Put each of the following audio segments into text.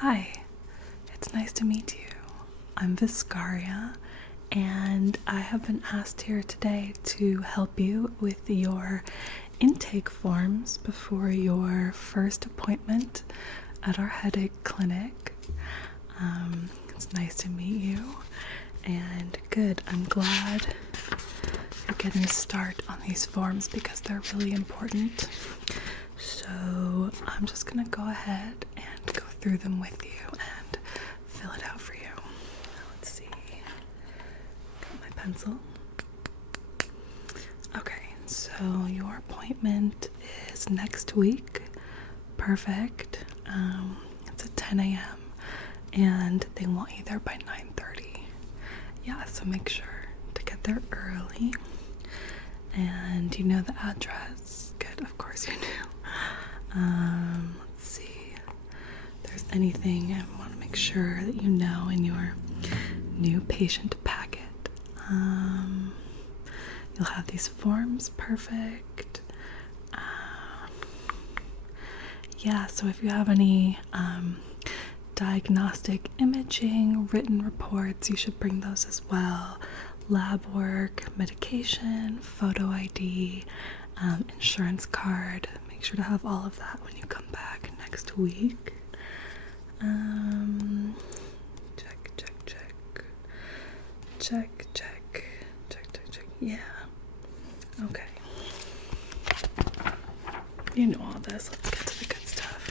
Hi, it's nice to meet you. I'm Viscaria, and I have been asked here today to help you with your intake forms before your first appointment at our headache clinic. It's nice to meet you, and good. I'm glad you're getting a start on these forms because they're really important. So I'm just gonna go ahead and go through them with you and fill it out for you. Let's see. Got my pencil. Okay, so your appointment is next week. Perfect. It's at 10 a.m. and they want you there by 9:30. Yeah, so make sure to get there early. And you know the address? Good, of course you do. Let's see. If there's anything I want to make sure that you know in your new patient packet. You'll have these forms. Perfect. Yeah, so if you have any diagnostic imaging, written reports, you should bring those as well. Lab work, medication, photo ID, insurance card. Make sure to have all of that when you come back next week. Check. Yeah. Okay. You know all this. Let's get to the good stuff.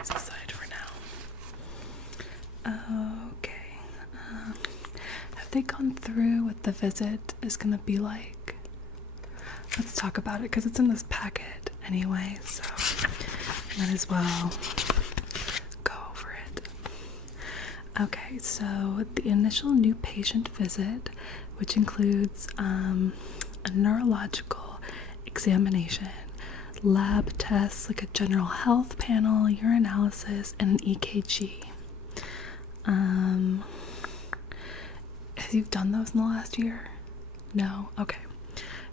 It's aside for now. Okay. Have they gone through what the visit is going to be like? Let's talk about it because it's in this packet anyway, so might as well go over it. Okay, so the initial new patient visit, which includes a neurological examination, lab tests like a general health panel, urinalysis, and an EKG. Have you done those in the last year? No? Okay.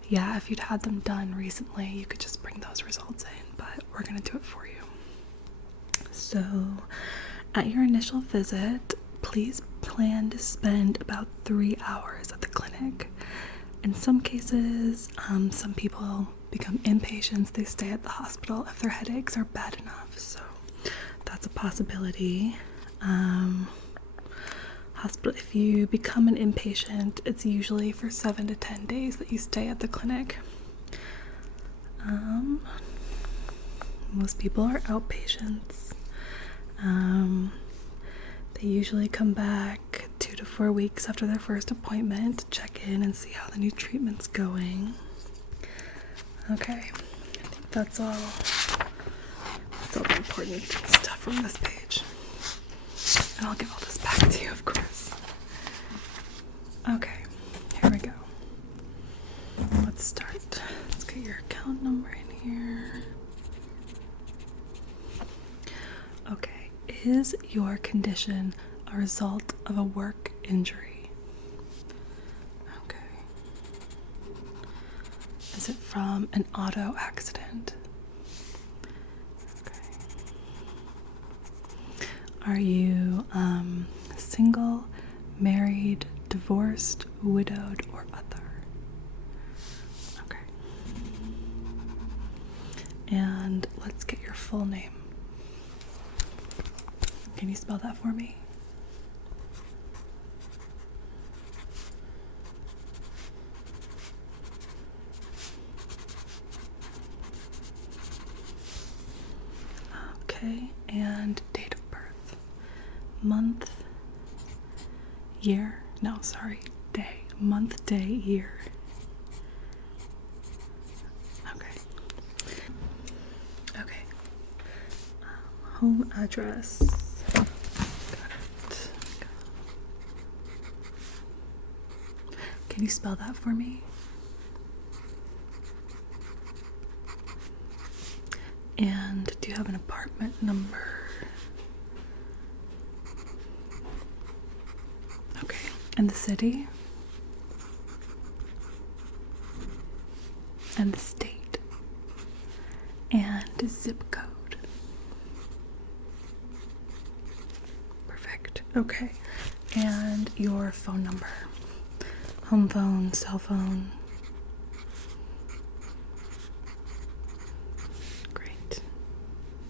Yeah, if you'd had them done recently, you could just bring those results in, but we're gonna do it for you. So, at your initial visit, please plan to spend about 3 hours at the clinic. In some cases, some people become inpatients. They stay at the hospital if their headaches are bad enough, so that's a possibility. If you become an inpatient, it's usually for 7 to 10 days that you stay at the clinic. Most people are outpatients. They usually come back 2 to 4 weeks after their first appointment to check in and see how the new treatment's going. Okay, I think that's all the important stuff from this page. And I'll give all this back to you, of course. Okay, here we go. Let's start. Let's get your account number in here. Okay, is your condition a result of a work injury? Okay. Is it from an auto accident? Okay. Are you single, married, divorced, widowed, or other? Okay. And let's get your full name. Can you spell that for me? Okay, and date of birth. Month, year, day. Month, day, year. Okay. Home address. Got it. Can you spell that for me? And do you have an apartment number? Okay. And the city? And the state? zip code. Perfect. Okay. And your phone number. Home phone, cell phone. Great.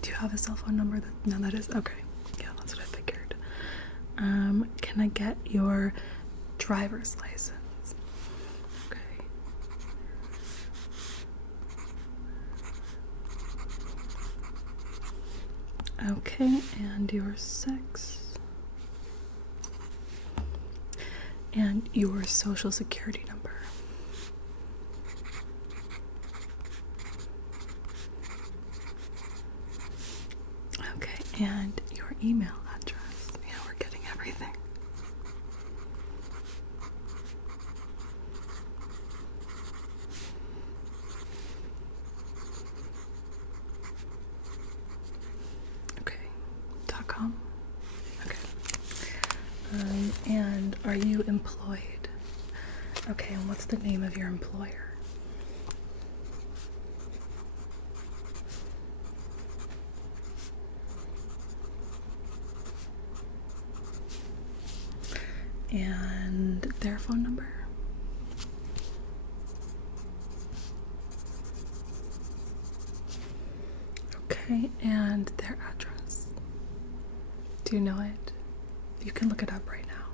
Do you have a cell phone number? No, that is okay. Yeah, that's what I figured. Can I get your driver's license? Okay. Okay, and your sex. And your social security number. Okay, and your email address. Yeah, we're getting everything. Okay, .com. Okay. And are you employed? Okay, and what's the name of your employer? And their phone number? Okay, and their address. Do you know it? You can look it up right now.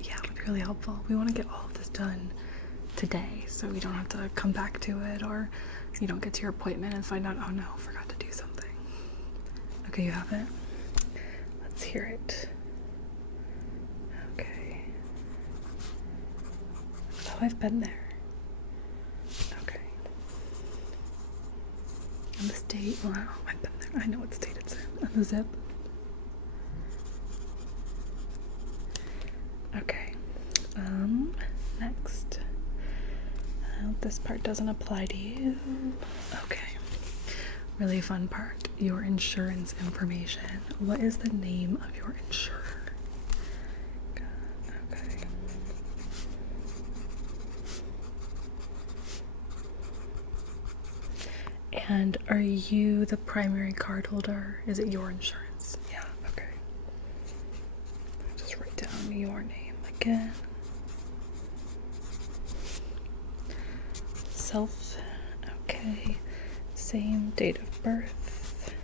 Yeah, it would be really helpful. We want to get all of this done today so we don't have to come back to it, or you don't get to your appointment and find out, oh no, forgot to do something. Okay, you have it? Let's hear it. Okay. Oh, I've been there. Okay. And the state, wow, I've been there. I know what state it's in. And the zip. Okay. Next. This part doesn't apply to you. Okay. Really fun part. Your insurance information. What is the name of your insurer? Okay. And are you the primary card holder? Is it your insurance? Yeah, okay. Just write down your name again. Self, okay. Same date of birth.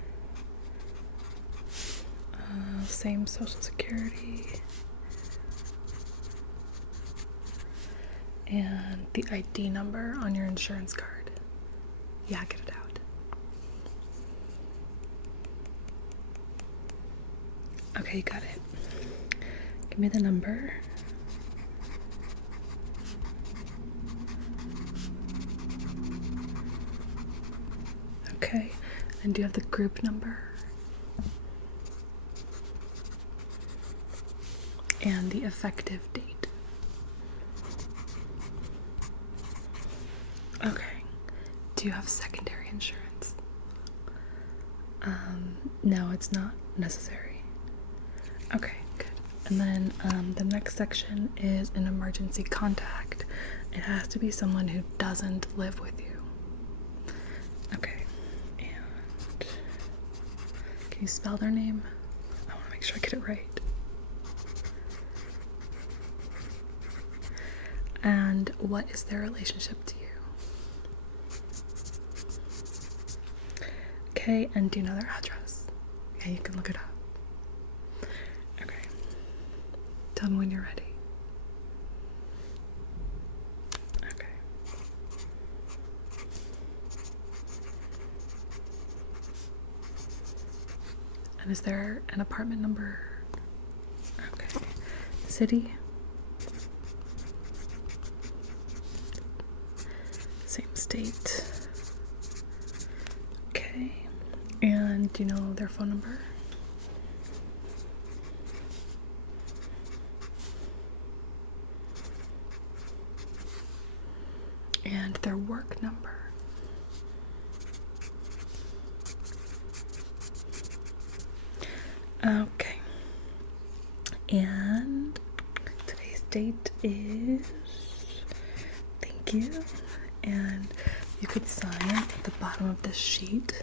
Same social security. And the ID number on your insurance card. Yeah, get it out. Okay, you got it. Give me the number. Okay, and do you have the group number? And the effective date. Okay. Do you have secondary insurance? No, it's not necessary. Okay, good. And then the next section is an emergency contact. It has to be someone who doesn't live with you. Okay. And can you spell their name? I want to make sure I get it right. And what is their relationship to you? Okay, and do you know their address? Yeah, you can look it up. Okay. Tell me when you're ready. Okay. And is there an apartment number? Okay. City? Same state. Okay. And do you know their phone number? And their work number? Okay. And today's date is, thank you. And you could sign at the bottom of this sheet.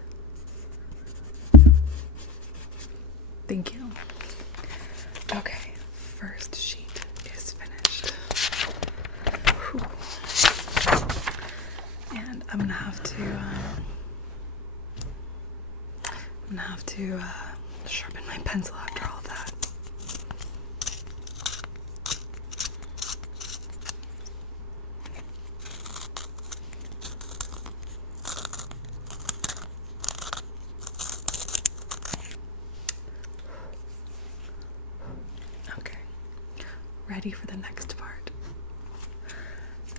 Thank you. Okay, first sheet is finished. Whew. And I'm gonna have to sharpen my pencil after all of that. Okay, ready for the next part.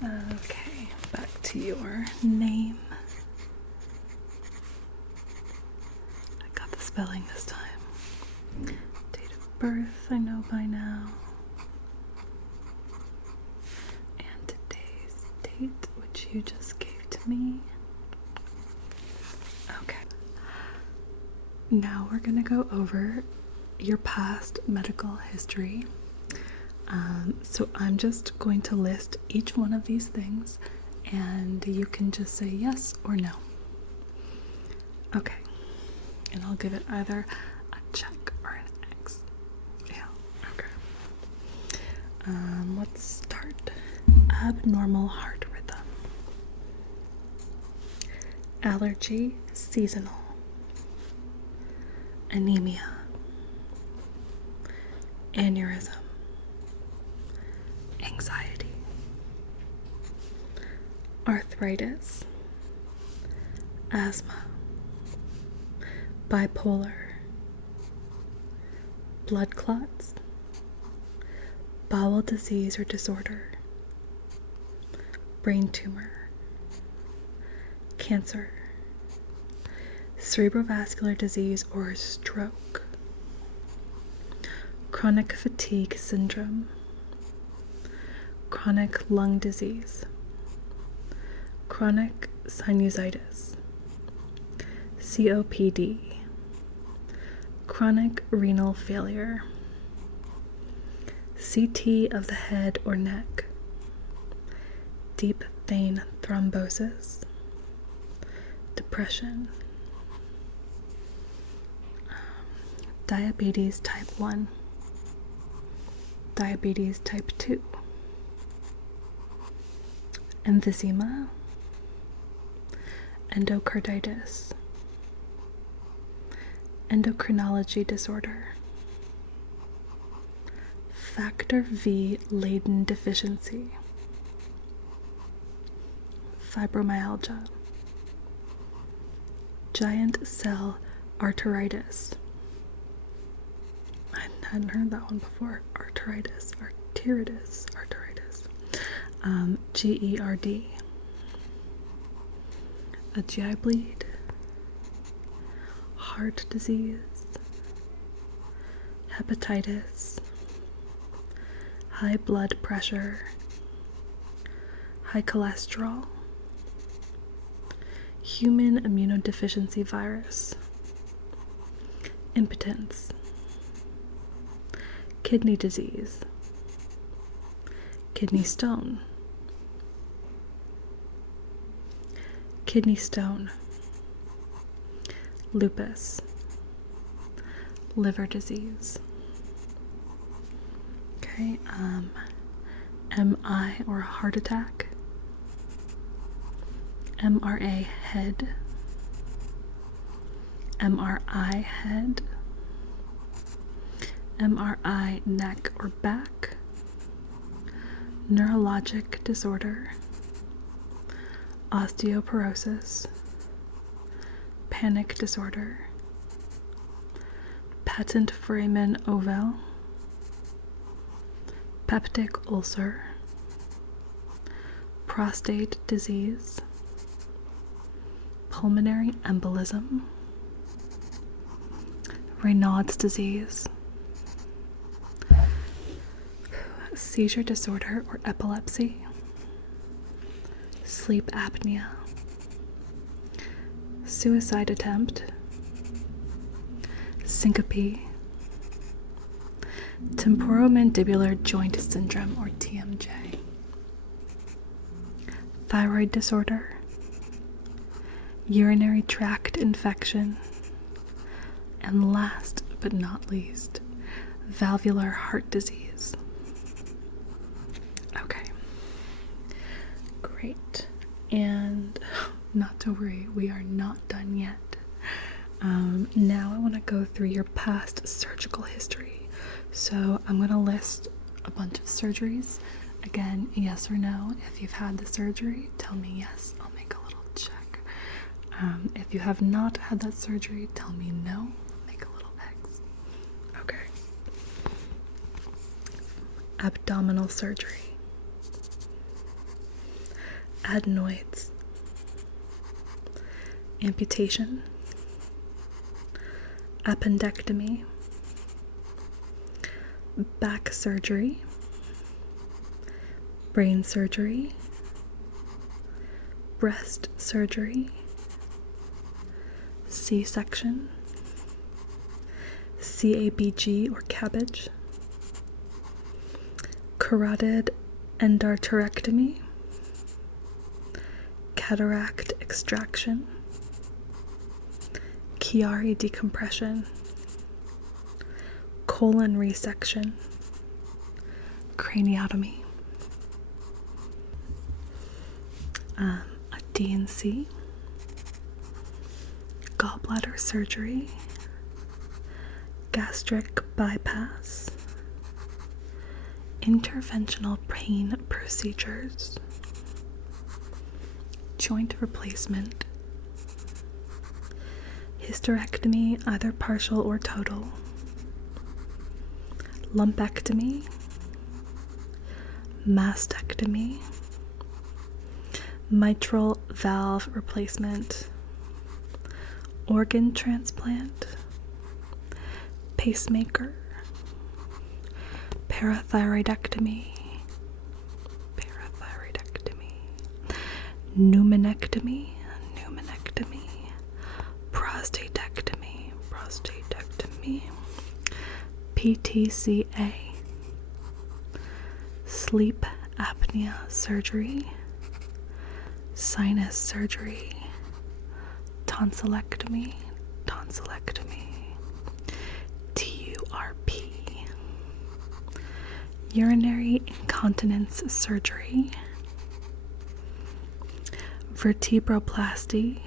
Okay, back to your name. I got the spelling this time. Date of birth, I know by now. And today's date, which you just gave to me. Okay. Now we're gonna go over your past medical history. So I'm just going to list each one of these things, and you can just say yes or no. Okay. And I'll give it either a check or an X. Yeah, okay. Let's start. Abnormal heart rhythm. Allergy, seasonal. Anemia. Aneurysm. Anxiety. Arthritis. Asthma. Bipolar. Blood clots. Bowel disease or disorder. Brain tumor. Cancer. Cerebrovascular disease or stroke. Chronic fatigue syndrome. Chronic lung disease. Chronic sinusitis. COPD. Chronic renal failure. CT of the head or neck. Deep vein thrombosis. Depression. Diabetes type 1. Diabetes type 2. Emphysema. Endocarditis. Endocrinology disorder. Factor V Leiden deficiency. Fibromyalgia. Giant cell arteritis. I hadn't heard that one before. Arteritis. GERD. A GI bleed. Heart disease. Hepatitis. High blood pressure. High cholesterol. Human immunodeficiency virus. Impotence. Kidney disease. Kidney stone. Kidney stone. Lupus. Liver disease. Okay, MI or heart attack. MRA head. MRI head. MRI neck or back. Neurologic disorder. Osteoporosis. Panic disorder. Patent foramen ovale. Peptic ulcer. Prostate disease. Pulmonary embolism. Raynaud's disease. Seizure disorder or epilepsy. Sleep apnea. Suicide attempt. Syncope. Temporomandibular joint syndrome or TMJ. Thyroid disorder. urinary tract infection, and last but not least, valvular heart disease. Okay, great. And not to worry, we are not done yet. Now I want to go through your past surgical history. So I'm going to list a bunch of surgeries. Again, yes or no. If you've had the surgery, tell me yes. I'll make a little check. If you have not had that surgery, tell me no. Make a little X. Okay. Abdominal surgery. Adenoids. Amputation. Appendectomy. Back surgery. Brain surgery. Breast surgery. C-section. CABG or cabbage. Carotid endarterectomy. Cataract extraction. Chiari decompression. Colon resection. Craniotomy. A DNC. Gallbladder surgery. Gastric bypass. Interventional pain procedures. Joint replacement. Hysterectomy, either partial or total. Lumpectomy. Mastectomy. Mitral valve replacement. Organ transplant. Pacemaker. Parathyroidectomy. Pneumonectomy. Prostatectomy. PTCA. Sleep apnea surgery. Sinus surgery. Tonsillectomy. TURP. Urinary incontinence surgery. Vertebroplasty.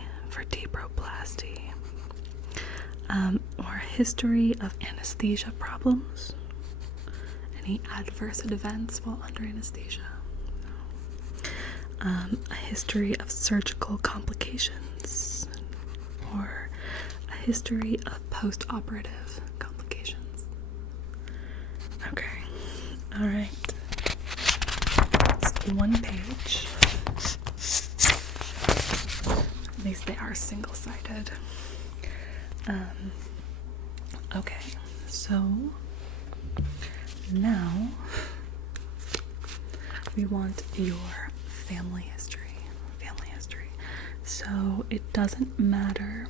Or history of anesthesia problems. Any adverse events while under anesthesia? No. A history of surgical complications. Or a history of post-operative complications. Okay. Alright. It's one page. At least they are single-sided. Okay, so now we want your family history. So it doesn't matter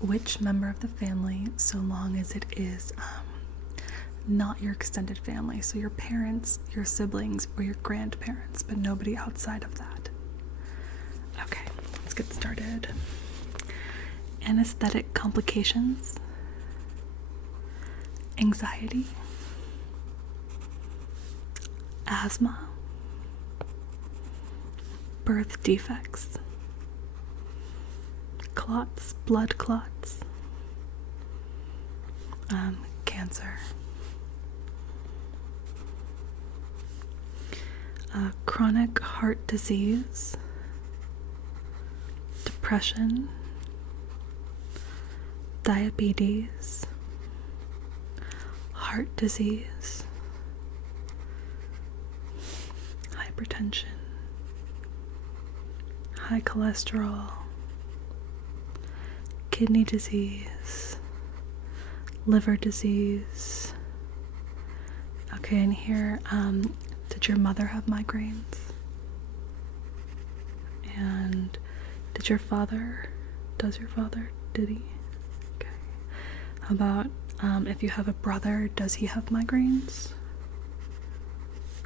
which member of the family, so long as it is not your extended family. So your parents, your siblings, or your grandparents, but nobody outside of that. Okay, let's get started. Anesthetic complications. Anxiety. Asthma. Birth defects. Clots, blood clots. Cancer. Chronic heart disease. Depression. Diabetes. Heart disease. Hypertension. High cholesterol. Kidney disease. Liver disease. Okay, and here, did your mother have migraines? And does your father, did he? Okay. How about, if you have a brother, does he have migraines?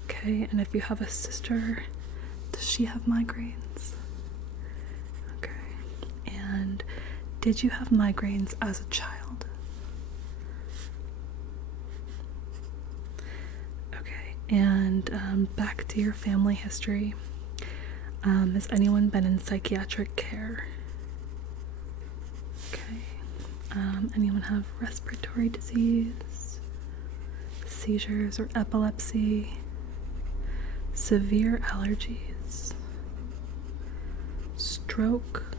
Okay, and if you have a sister, does she have migraines? Okay. Did you have migraines as a child? Okay, and back to your family history. Has anyone been in psychiatric care? Okay. Anyone have respiratory disease, seizures or epilepsy, severe allergies, stroke,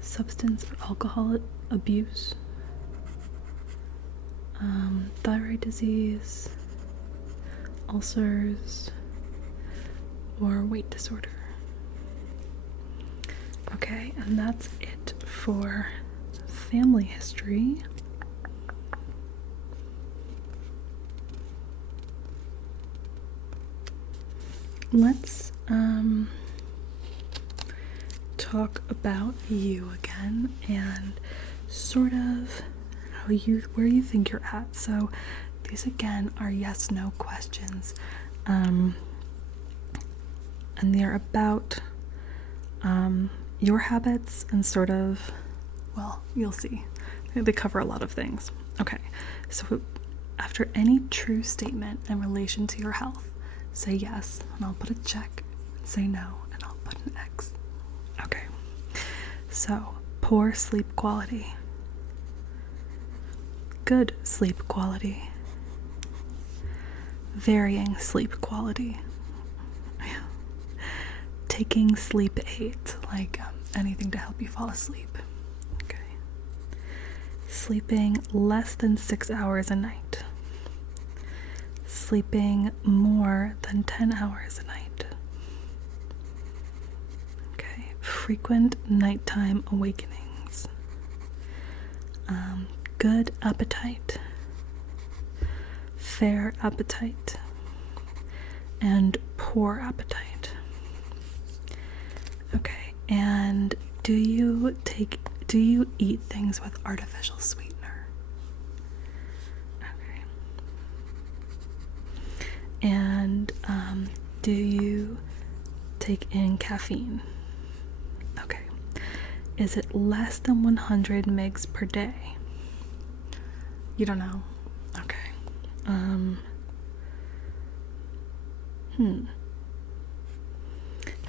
substance or alcohol abuse, thyroid disease, ulcers, or weight disorder? Okay, and that's it for family history. Let's talk about you again and sort of where you think you're at. So these again are yes/no questions, and they're about your habits and sort of, well, you'll see. They cover a lot of things. Okay, so after any true statement in relation to your health, say yes, and I'll put a check, and say no, and I'll put an X. Okay, so poor sleep quality, good sleep quality, varying sleep quality, taking sleep aids, like anything to help you fall asleep. Okay. Sleeping less than 6 hours a night. Sleeping more than 10 hours a night. Okay. Frequent nighttime awakenings. Good appetite. Fair appetite. And poor appetite. Okay, and do you eat things with artificial sweetener? Okay. And do you take in caffeine? Okay. Is it less than 100 mg per day? You don't know? Okay.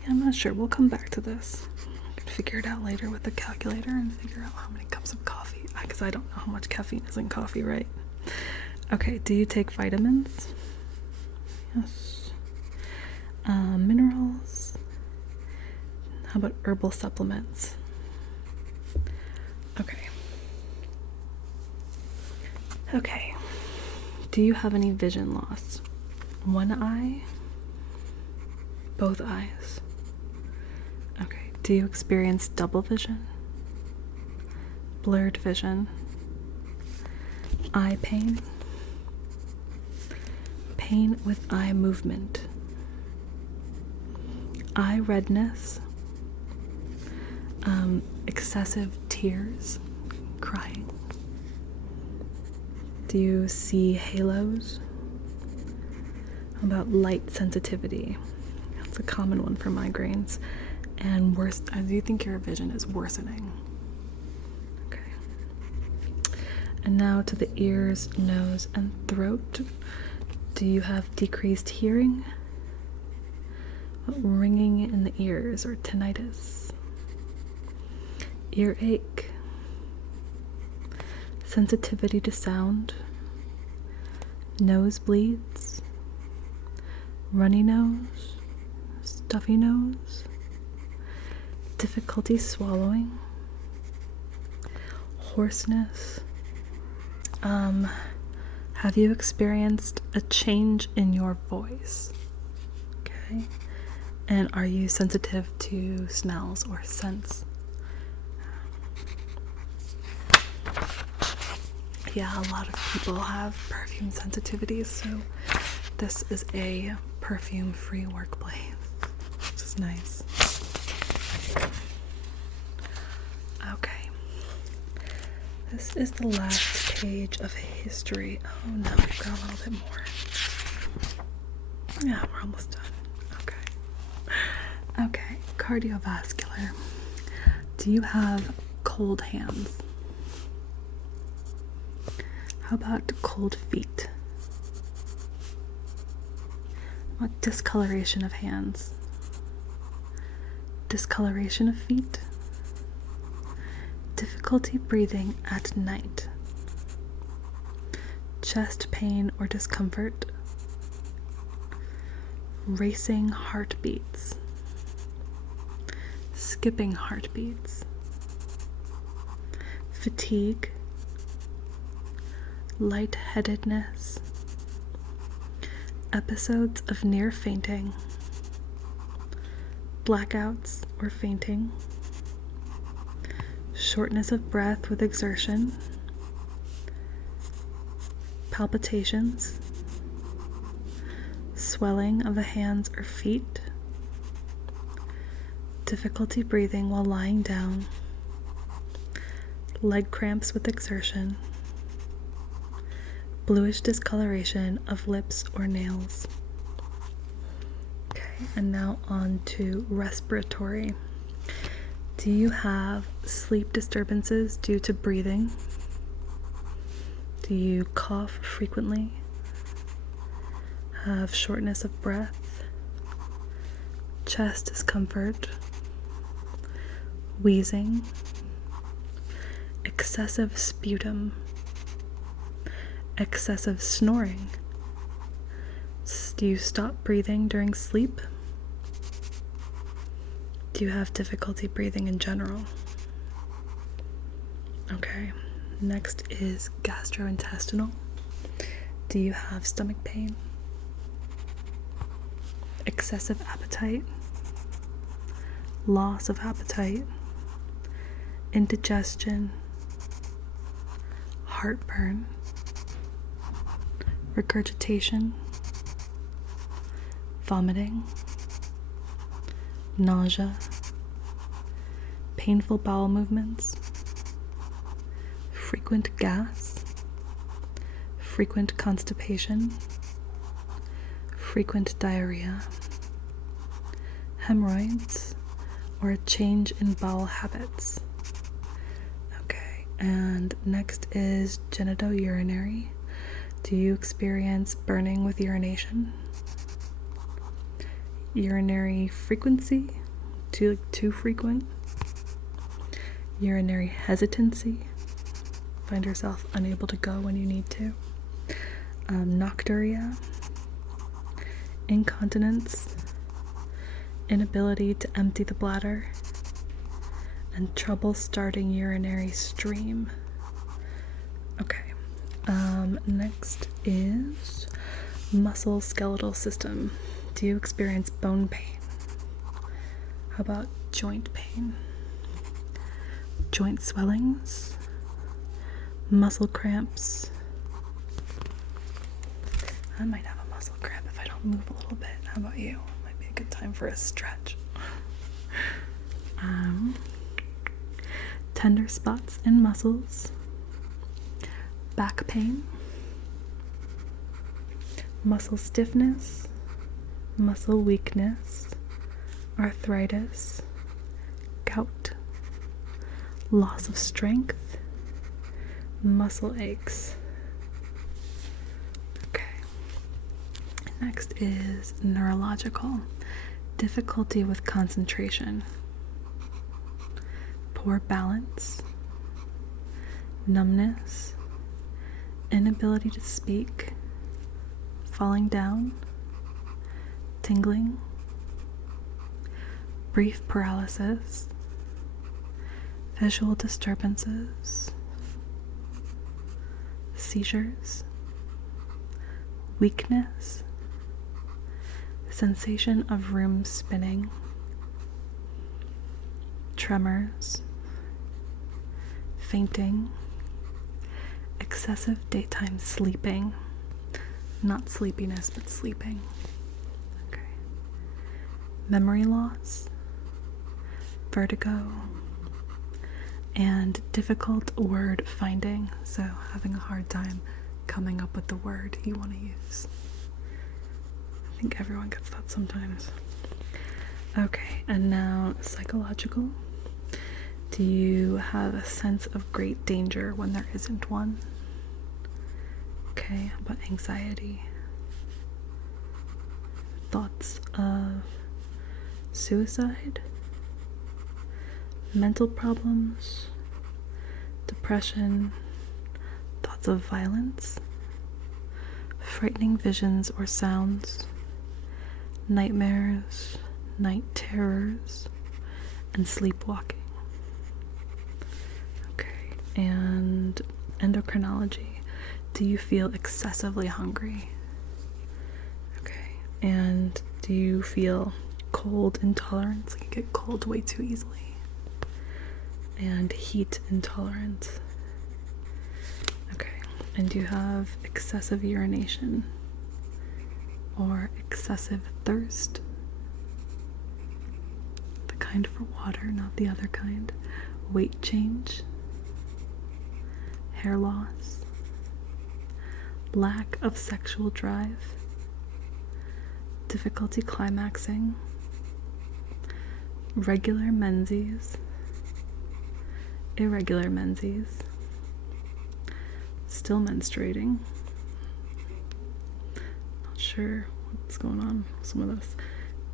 Yeah, I'm not sure. We'll come back to this. I can figure it out later with the calculator and figure out how many cups of coffee, because I don't know how much caffeine is in coffee, right? Okay, do you take vitamins? Yes. Minerals? How about herbal supplements? Okay. Okay. Do you have any vision loss? One eye? Both eyes? Okay. Do you experience double vision? Blurred vision? Eye pain? Pain with eye movement? Eye redness? Excessive tears? Crying? Do you see halos? How about light sensitivity? That's a common one for migraines. And worse, do you think your vision is worsening? Okay. And now to the ears, nose, and throat. Do you have decreased hearing? Ringing in the ears or tinnitus? Earache? Sensitivity to sound? Nosebleeds? Runny nose? Stuffy nose? Difficulty swallowing? Hoarseness? Have you experienced a change in your voice? Okay. And are you sensitive to smells or scents? Yeah, a lot of people have perfume sensitivities, so this is a perfume-free workplace, which is nice. Okay. This is the last page of history. Oh no, we've got a little bit more. Yeah, we're almost done. Okay. Okay, cardiovascular. Do you have cold hands? How about cold feet? What discoloration of hands? Discoloration of feet? Difficulty breathing at night? Chest pain or discomfort? Racing heartbeats? Skipping heartbeats? Fatigue? Lightheadedness? Episodes of near fainting? Blackouts or fainting? Shortness of breath with exertion? Palpitations? Swelling of the hands or feet? Difficulty breathing while lying down? Leg cramps with exertion? Bluish discoloration of lips or nails? Okay, and now on to respiratory. Do you have sleep disturbances due to breathing? Do you cough frequently? Have shortness of breath? Chest discomfort? Wheezing? Excessive sputum? Excessive snoring? Do you stop breathing during sleep? Do you have difficulty breathing in general? Okay, next is gastrointestinal. Do you have stomach pain? Excessive appetite? Loss of appetite? Indigestion? Heartburn? Regurgitation? Vomiting? Nausea? Painful bowel movements? Frequent gas? Frequent constipation? Frequent diarrhea? Hemorrhoids? Or a change in bowel habits? Okay, and next is genitourinary. Do you experience burning with urination? Urinary frequency? Too frequent? Urinary hesitancy? Find yourself unable to go when you need to? Nocturia? Incontinence? Inability to empty the bladder? And trouble starting urinary stream? Okay. Next is musculoskeletal system. Do you experience bone pain? How about joint pain? Joint swellings? Muscle cramps? I might have a muscle cramp if I don't move a little bit. How about you? Might be a good time for a stretch. Tender spots in muscles? Back pain? Muscle stiffness? Muscle weakness? Arthritis? Gout? Loss of strength? Muscle aches? Okay. Next is neurological. Difficulty with concentration? Poor balance? Numbness? Inability to speak? Falling down? Tingling? Brief paralysis? Visual disturbances? Seizures? Weakness? Sensation of room spinning? Tremors? Fainting? Excessive daytime sleeping? Not sleepiness, but sleeping. Okay. Memory loss? Vertigo? And difficult word finding, so having a hard time coming up with the word you want to use. I think everyone gets that sometimes. Okay, and now psychological. Do you have a sense of great danger when there isn't one? Okay, how about anxiety? Thoughts of suicide? Mental problems? Depression? Thoughts of violence? Frightening visions or sounds? Nightmares? Night terrors? And sleepwalking? Okay, and endocrinology. Do you feel excessively hungry? Okay, and do you feel cold intolerance? Like you get cold way too easily. And heat intolerance. Okay, and do you have excessive urination? Or excessive thirst? The kind for water, not the other kind. Weight change? Hair loss? Lack of sexual drive? Difficulty climaxing? Regular menses? Irregular menses? Still menstruating? Not sure what's going on with some of this.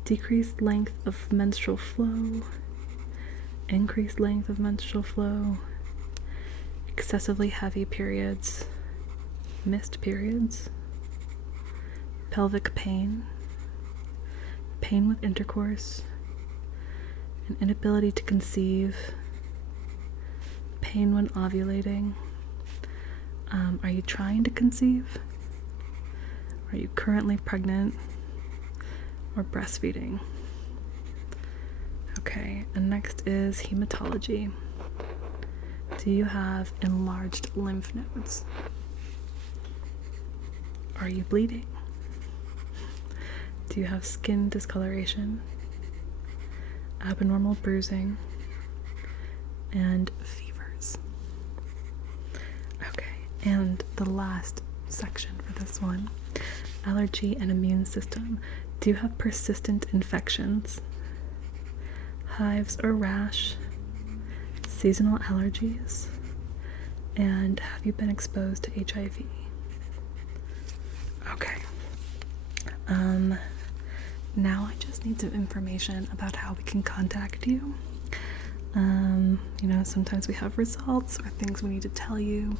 Decreased length of menstrual flow? Increased length of menstrual flow? Excessively heavy periods? Missed periods? Pelvic pain? Pain with intercourse? An inability to conceive? Pain when ovulating? Are you trying to conceive? Are you currently pregnant? Or breastfeeding? Okay, and next is hematology. Do you have enlarged lymph nodes? Are you bleeding? Do you have skin discoloration? Abnormal bruising? And fevers? Okay, and the last section for this one, allergy and immune system. Do you have persistent infections? Hives or rash? Seasonal allergies? And have you been exposed to HIV? Okay. Now I just need some information about how we can contact you. Sometimes we have results or things we need to tell you.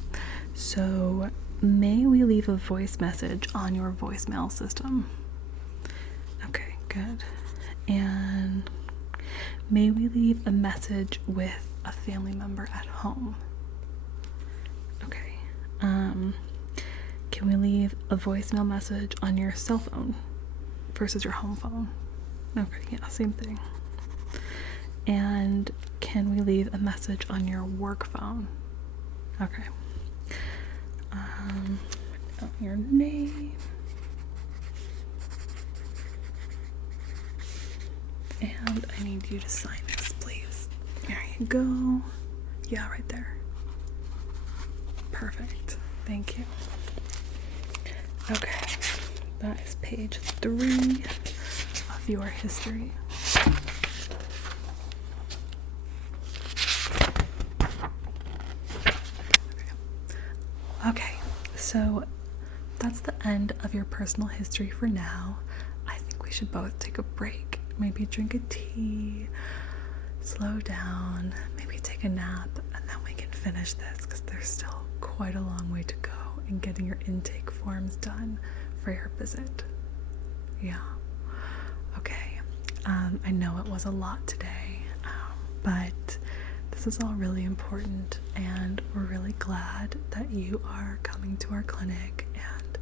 So may we leave a voice message on your voicemail system? Okay, good. And may we leave a message with a family member at home? Okay. Can we leave a voicemail message on your cell phone versus your home phone? Okay, yeah, same thing. And can we leave a message on your work phone? Okay. Your name. And I need you to sign this, please. There you go. Yeah, right there. Perfect. Thank you. Okay. That is page 3 of your history. Okay, so that's the end of your personal history for now. I think we should both take a break. Maybe drink a tea, slow down, maybe take a nap, and then we can finish this because there's still quite a long way to go in getting your intake forms done for your visit. Yeah. Okay. I know it was a lot today, but this is all really important, and we're really glad that you are coming to our clinic, and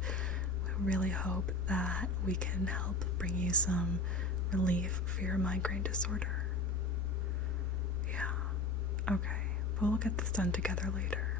we really hope that we can help bring you some relief for your migraine disorder. Yeah. Okay. We'll get this done together later.